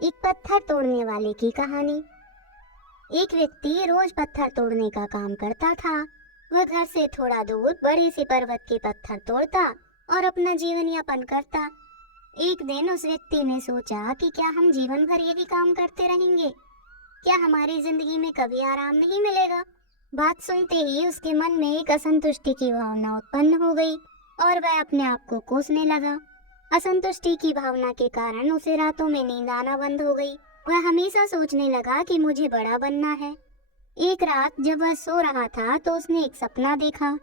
एक पत्थर तोड़ने वाले की कहानी। एक व्यक्ति रोज पत्थर तोड़ने का काम करता था। वह घर से थोड़ा दूर बड़े से पर्वत के पत्थर तोड़ता और अपना जीवन यापन करता। एक दिन उस व्यक्ति ने सोचा कि क्या हम जीवन भर यही काम करते रहेंगे? क्या हमारी जिंदगी में कभी आराम नहीं मिलेगा? बात सुनते ही उसके मन में एक असंतुष्टि की भावना उत्पन्न हो गई और वह अपने आप को कोसने लगा। असंतुष्टि की भावना के कारण उसे रातों में नींद आना बंद हो गई। वह हमेशा सोचने लगा कि मुझे बड़ा बनना है। एक रात जब वह सो रहा था तो उसने एक सपना देखा।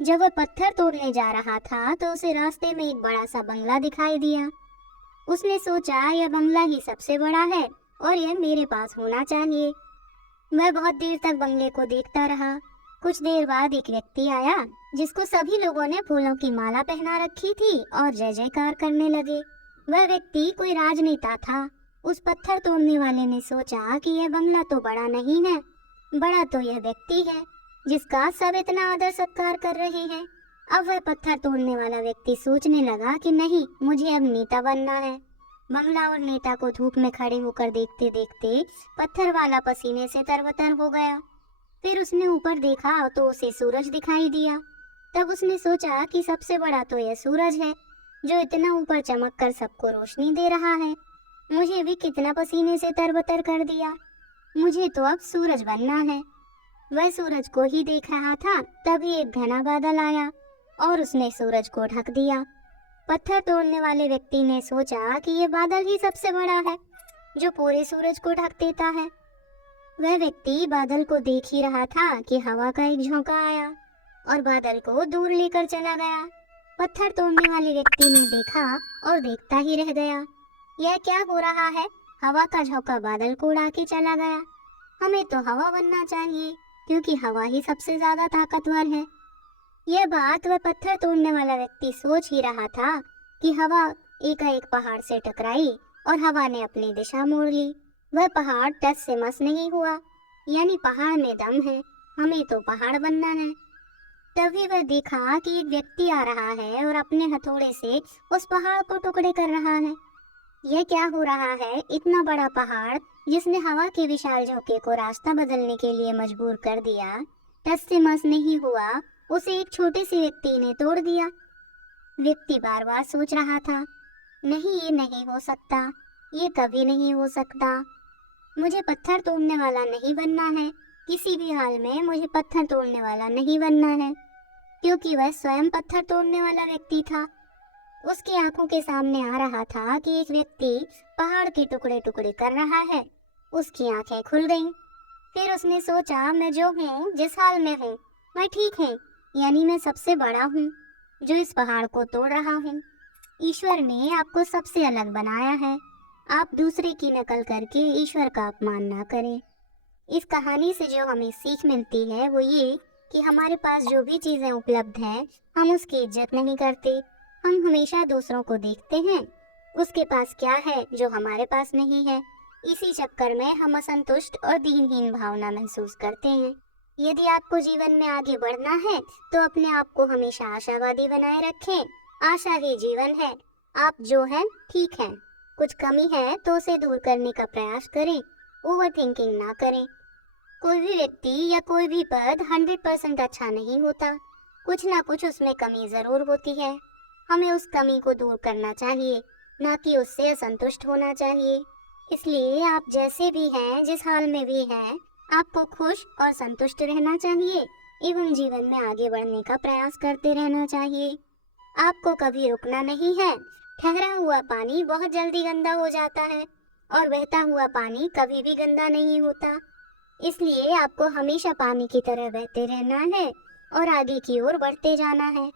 जब वह पत्थर तोड़ने जा रहा था तो उसे रास्ते में एक बड़ा सा बंगला दिखाई दिया। उसने सोचा यह बंगला ही सबसे बड़ा है और यह मेरे पास होना चाहिए। वह बहुत देर तक बंगले को देखता रहा। कुछ देर बाद एक व्यक्ति आया जिसको सभी लोगों ने फूलों की माला पहना रखी थी और जय जयकार करने लगे। वह व्यक्ति कोई राजनेता था। उस पत्थर तोड़ने वाले ने सोचा कि यह बंगला तो बड़ा नहीं है, बड़ा तो यह व्यक्ति है जिसका सब इतना आदर सत्कार कर रहे हैं। अब वह पत्थर तोड़ने वाला व्यक्ति सोचने लगा कि नहीं, मुझे अब नेता बनना है। बंगला और नेता को धूप में खड़े होकर देखते देखते पत्थर वाला पसीने से तरबतर हो गया। फिर उसने ऊपर देखा तो उसे सूरज दिखाई दिया। तब उसने सोचा कि सबसे बड़ा तो यह सूरज है जो इतना ऊपर चमक कर सबको रोशनी दे रहा है। मुझे भी कितना पसीने से तरबतर कर दिया। मुझे तो अब सूरज बनना है। वह सूरज को ही देख रहा था, तभी एक घना बादल आया और उसने सूरज को ढक दिया। पत्थर तोड़ने वाले व्यक्ति ने सोचा कि यह बादल ही सबसे बड़ा है जो पूरे सूरज को ढक देता है। वह व्यक्ति बादल को देख ही रहा था कि हवा का एक झोंका आया और बादल को दूर लेकर चला गया। पत्थर तोड़ने वाले व्यक्ति ने देखा और देखता ही रह गया। यह क्या हो रहा है? हवा का झोंका बादल को उड़ा के चला गया। हमें तो हवा बनना चाहिए क्योंकि हवा ही सबसे ज्यादा ताकतवर है। यह बात वह पत्थर तोड़ने वाला व्यक्ति सोच ही रहा था कि हवा एकाएक पहाड़ से टकराई और हवा ने अपनी दिशा मोड़ ली। वह पहाड़ टस से मस नहीं हुआ, यानी पहाड़ में दम है। हमें तो पहाड़ बनना है। तभी वह देखा कि एक व्यक्ति आ रहा है और अपने हथौड़े से उस पहाड़ को टुकड़े कर रहा है। यह क्या हो रहा है? इतना बड़ा पहाड़ जिसने हवा के विशाल झोंके को रास्ता बदलने के लिए मजबूर कर दिया, टस से मस नहीं हुआ, उसे एक छोटे से व्यक्ति ने तोड़ दिया। व्यक्ति बार बार सोच रहा था, नहीं, ये नहीं हो सकता, ये कभी नहीं हो सकता। मुझे पत्थर तोड़ने वाला नहीं बनना है। किसी भी हाल में मुझे पत्थर तोड़ने वाला नहीं बनना है, क्योंकि वह स्वयं पत्थर तोड़ने वाला व्यक्ति था। उसकी आंखों के सामने आ रहा था कि एक व्यक्ति पहाड़ के टुकड़े टुकड़े कर रहा है। उसकी आंखें खुल गईं। फिर उसने सोचा, मैं जो हूँ, जिस हाल में हूँ, मैं ठीक हूँ, यानी मैं सबसे बड़ा हूँ जो इस पहाड़ को तोड़ रहा हूँ। ईश्वर ने आपको सबसे अलग बनाया है। आप दूसरे की नकल करके ईश्वर का अपमान ना करें। इस कहानी से जो हमें सीख मिलती है वो ये कि हमारे पास जो भी चीजें उपलब्ध हैं, हम उसकी इज्जत नहीं करते। हम हमेशा दूसरों को देखते हैं उसके पास क्या है जो हमारे पास नहीं है। इसी चक्कर में हम असंतुष्ट और दीनहीन भावना महसूस करते हैं। यदि आपको जीवन में आगे बढ़ना है तो अपने आप को हमेशा आशावादी बनाए रखें। आशा ही जीवन है। आप जो हैं ठीक हैं। कुछ कमी है तो उसे दूर करने का प्रयास करें। ओवर थिंकिंग ना करें। कोई भी व्यक्ति या कोई भी पद 100% अच्छा नहीं होता। कुछ ना कुछ उसमें कमी जरूर होती है। हमें उस कमी को दूर करना चाहिए, ना कि उससे असंतुष्ट होना चाहिए। इसलिए आप जैसे भी हैं, जिस हाल में भी हैं, आपको खुश और संतुष्ट रहना चाहिए एवं जीवन में आगे बढ़ने का प्रयास करते रहना चाहिए। आपको कभी रुकना नहीं है। ठहरा हुआ पानी बहुत जल्दी गंदा हो जाता है और बहता हुआ पानी कभी भी गंदा नहीं होता। इसलिए आपको हमेशा पानी की तरह बहते रहना है और आगे की ओर बढ़ते जाना है।